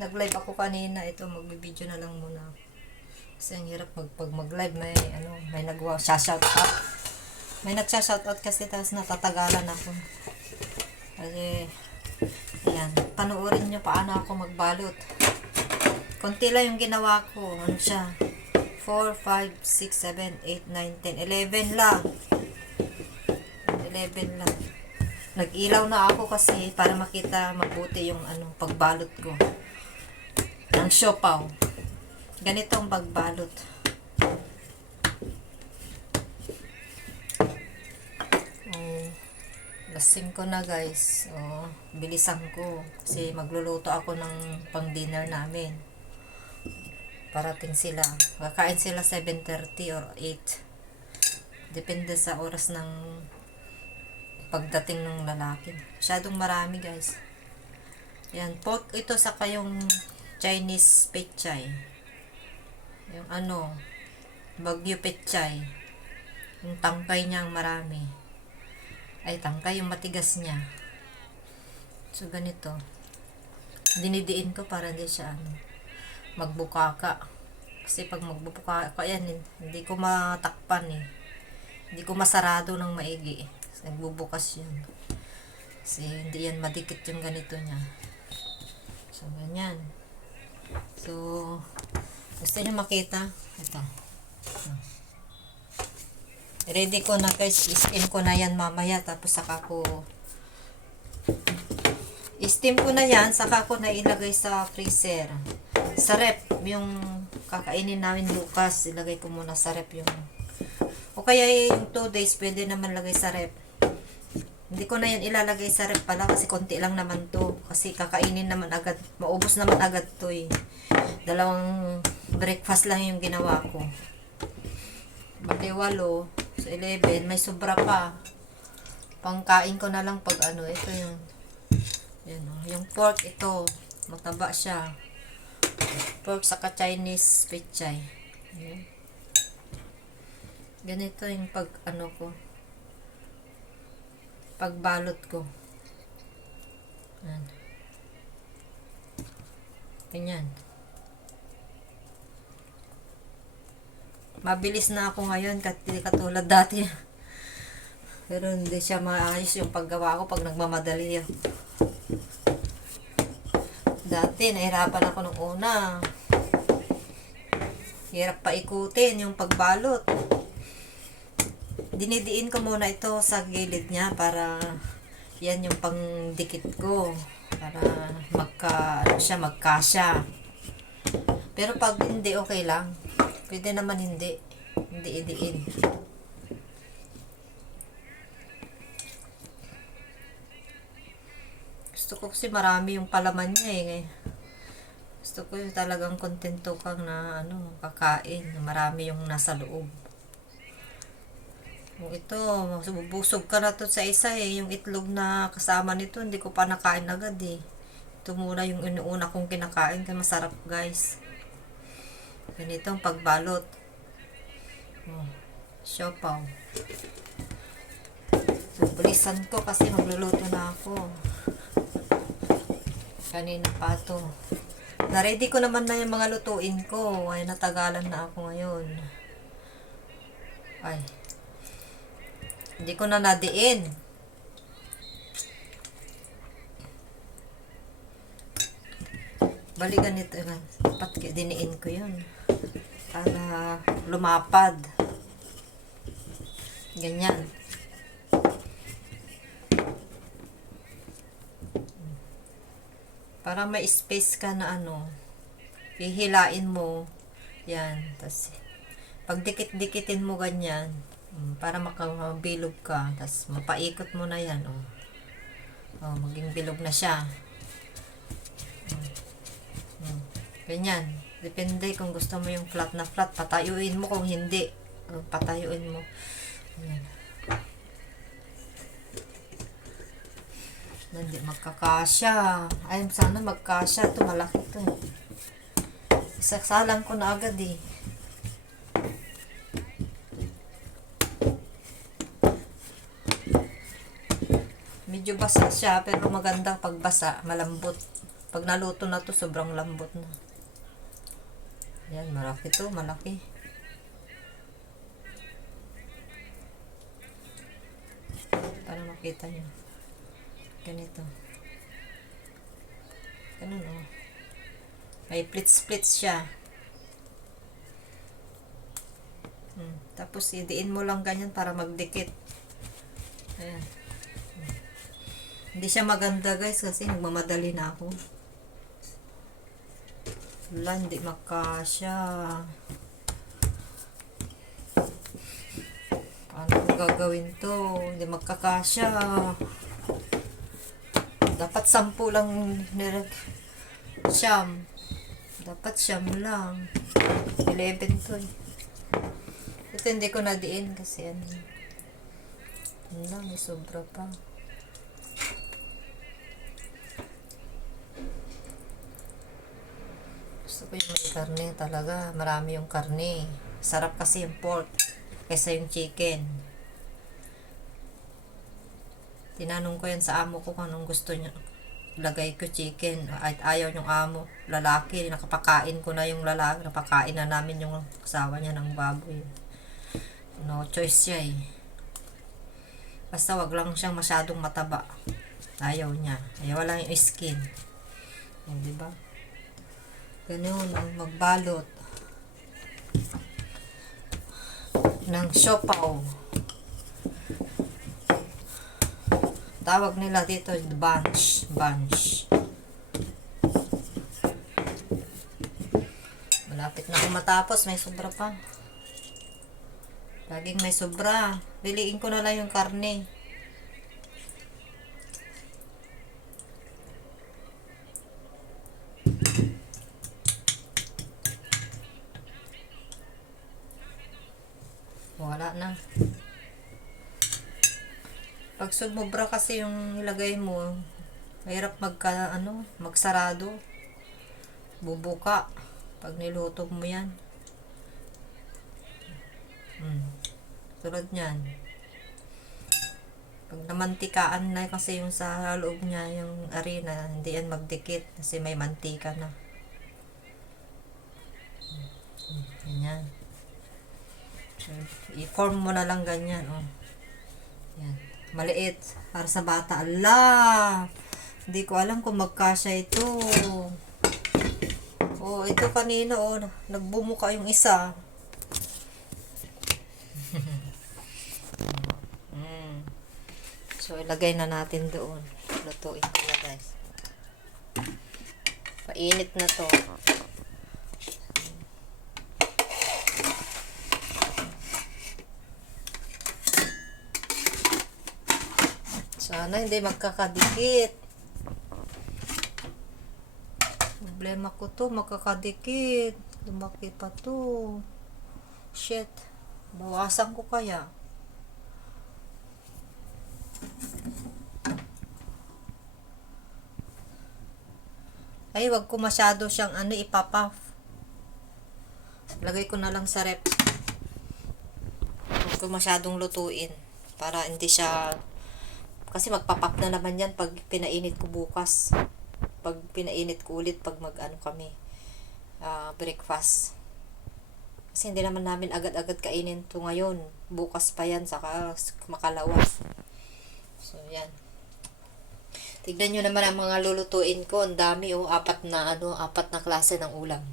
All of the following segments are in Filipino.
Nag-live ako kanina. Ito, mag-video na lang muna. Kasi ang hirap pag mag-live, may nagwa, shout out. May nagsa-shout out kasi tapos natatagalan ako. Kasi, ayan, panoorin nyo paano ako magbalot. Konti lang yung ginawa ko. Ano siya? 4, 5, 6, 7, 8, 9, 10, 11 lang. 11 lang. Nag-ilaw na ako kasi para makita mabuti yung pagbalot ko. Ang siopaw. Ganito ang pagbalot. Lasing ko na guys. Bilisan ko. Kasi magluluto ako ng pang dinner namin. Parating sila. Kakain sila 7:30 or 8. Depende sa oras ng pagdating ng lalaki. Masyadong marami guys. Yan. Pork ito saka yung Chinese pechay. Yung Bagyo pechay. Yung tangkay niya ang marami. Ay, tangkay yung matigas niya. So, ganito. Dinidiin ko para hindi siya magbukaka. Kasi pag magbukaka yan, hindi ko matakpan eh. Hindi ko masarado ng maigi. Nagbubukas yun. Kasi hindi yan madikit yung ganito niya. So, ganyan. So, gusto nyo makita? Ito. Ready ko na guys. I-steam ko na yan mamaya. Tapos saka ko i-steam ko na yan. Saka ko na ilagay sa freezer. Sa rep. Yung kakainin namin bukas. Ilagay ko muna sa rep yung. O kaya yung 2 days pwede naman lagay sa rep. Hindi ko na yan ilalagay sa rep pala. Kasi konti lang naman to. Kasi kakainin naman agad. Maubos naman agad to eh. 2 breakfast lang yung ginawa ko. Bali 8. So, 11. May sobra pa. Pangkain ko na lang pag ito yung yung pork ito. Mataba siya. Pork saka Chinese pechay. Ayan. Ganito yung ko. Pagbalot ko. Ayan. Ganyan. Mabilis na ako ngayon katulad dati. Pero hindi siya maayos yung paggawa ko pag nagmamadali. Dati nahirapan ako nung una. Hirap pa ikutin yung pagbalot. Dinidiin ko muna ito sa gilid niya para yan yung pangdikit ko. Para magkasya. Pero pag hindi, okay lang. Pwede naman hindi. Hindi idiin. Gusto ko kasi marami yung palaman niya eh. Gusto ko yung talagang kontento kang na kakain. Marami yung nasa loob. Yung ito, busog ka na to sa isa eh. Yung itlog na kasama nito, hindi ko pa nakain agad eh. Ito muna yung inuuna kong kinakain. Kaya masarap guys. Ganito ang pagbalot. Siopaw. So, bilisan ko kasi magluluto na ako. Kanina pa to. Na-ready ko naman na yung mga lutuin ko. Ay, natagalan na ako ngayon. Ay. Hindi ko na nadiin. Bali ganito. Dapat diniin ko yun. Para lumapad. Ganyan. Para may space ka na hihilain mo. Yan. Tapos, pag dikit-dikitin mo ganyan, para makabilog ka. Tapos, mapaikot mo na yan. Maging bilog na siya. Ganyan. Depende kung gusto mo yung flat na flat. Patayuin mo kung hindi. Patayuin mo. Ayan. Hindi magkakasya. Ay, sana magkasya. Ito malaki ito. Isaksalang ko na agad eh. Medyo basa siya. Pero maganda pag basa. Malambot. Pag naluto na to, sobrang lambot na. Yan, malaki to, malaki. Para makita nyo. Ganito. Ganun, oh. May plits-plits siya. Tapos, idiin mo lang ganyan para magdikit. Ayan. Hindi siya maganda, guys, kasi nagmamadali na ako. Wala, hindi makasya. Paano ko gagawin to? Hindi magkakasya. Dapat 10 lang siyam. Dapat siyam lang. 11 to eh. Ito hindi ko nadiin kasi ano. Ano, may sobra pa. Gusto ko yung may karne talaga. Marami yung karne. Sarap kasi yung pork kaysa yung chicken. Tinanong ko yan sa amo ko kung anong gusto niya. Lagay ko chicken. At ayaw yung amo. Lalaki. Nakapakain ko na yung lalaki. Napakain na namin yung asawa niya ng baboy. No choice siya eh. Basta wag lang siyang masyadong mataba. Ayaw niya. Ayaw lang yung skin. O, diba? Ganun, magbalot ng siopaw. Tawag nila dito bunch. Malapit na ako matapos, may sobra pa. Laging may sobra. Piliin ko na lang yung karne. Wala na. Pag sumobra kasi yung ilagay mo, mahirap magsarado. Bubuka pag niluto mo yan. Tulad niyan. Pag namantikaan na kasi yung sa loob niya, yung arena, hindi yan magdikit kasi may mantika na. Ganyan. So, i-form mo na lang ganyan, oh. Yan. Maliit. Para sa bata. Ala! Hindi ko alam kung magkasya ito. Oh, ito kanina, oh. Nagbumuka yung isa. So, ilagay na natin doon. Lutuin ko na, guys. Painit na to. Sana hindi magkakadikit. Problema ko to, magkakadikit. Lumaki pa to. Shit. Bawasan ko kaya. Ay, wag ko masyado siyang ipapaf. Lagay ko na lang sa rep. Wag ko masyadong lutuin. Para hindi siya... Kasi magpapap na naman yan pag pinainit ko bukas. Pag pinainit ko ulit pag kami. Breakfast. Kasi hindi naman namin agad-agad kainin to ngayon. Bukas pa yan, saka makalawa. So, yan. Tignan nyo naman ang mga lulutuin ko. Ang dami, oh. 4 na klase ng ulam.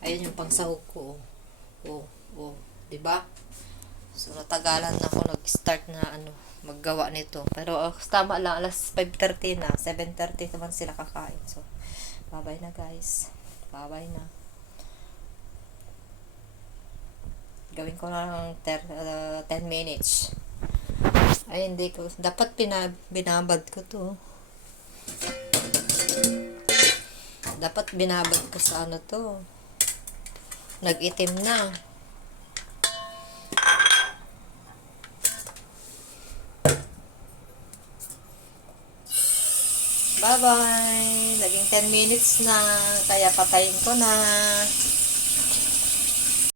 Ayan yung pangsahog ko, oh. Diba? So, natagalan na ako nag-start na maggawa nito. Pero, tama lang. Alas 5:30 na. 7:30 naman sila kakain. So, bye-bye na, guys. Bye-bye na. Gawin ko na ng 10 minutes. Ay, hindi ko. Dapat binabad ko to. Dapat binabad ko sa to. Nag-itim na. Bye-bye. Naging 10 minutes na. Kaya patayin ko na.